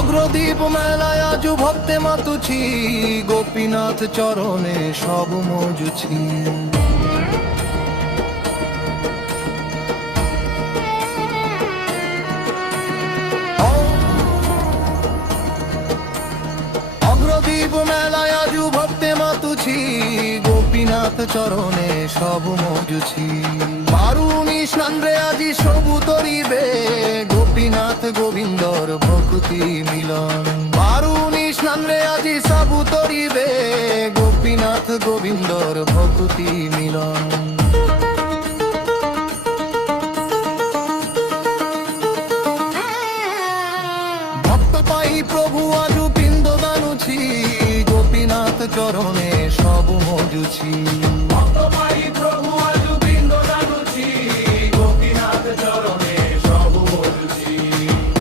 অগ্রদীপ মেলায় আজু ভক্তে মাতুছি, গোপীনাথ চরণে সব মজুছি। অগ্রদীপ মেলায় আজু ভক্তে মাতুছি, গোপীনাথ চরণে সব মজুছি। বারুনি স্নানরে আজি সবু তরিবে, গোপীনাথ গোবিন্দর ভক্তি মিলন। বারুনি স্নানরে আজি সবু তরিবে, গোপীনাথ গোবিন্দর ভক্তি মিলন। ভক্ত পাই প্রভু আজু পিণ্ড দানুছি, গোপীনাথ চরণে সব মজুছি।